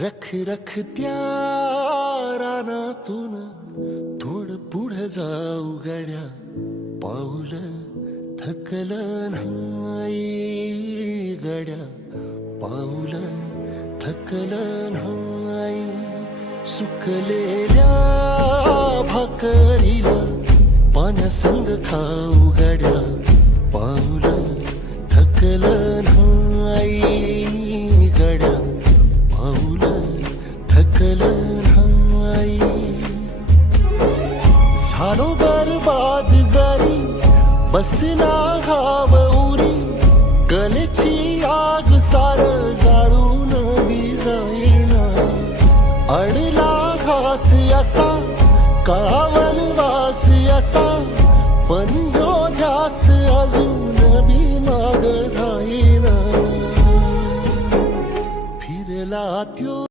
रख रख त्या रानातून थोडं पुढं जाऊ गड्या, पाऊल थकलं नाही गड्या, पाऊल थकलं नाही. सुकलेल्या भाकरीला पाण्यासंग खाऊ गड्या, पाऊल थकलं नाही गड्या, पाऊल थकलं नाही. झालो बरबाद जरी बसला घाव उरी, कलेची आग सार जाळून विजाईना. अडला घास असा काळावन वास असा, पण ह्यो ध्यास अजून बी माग राहीना. फिरला त्यो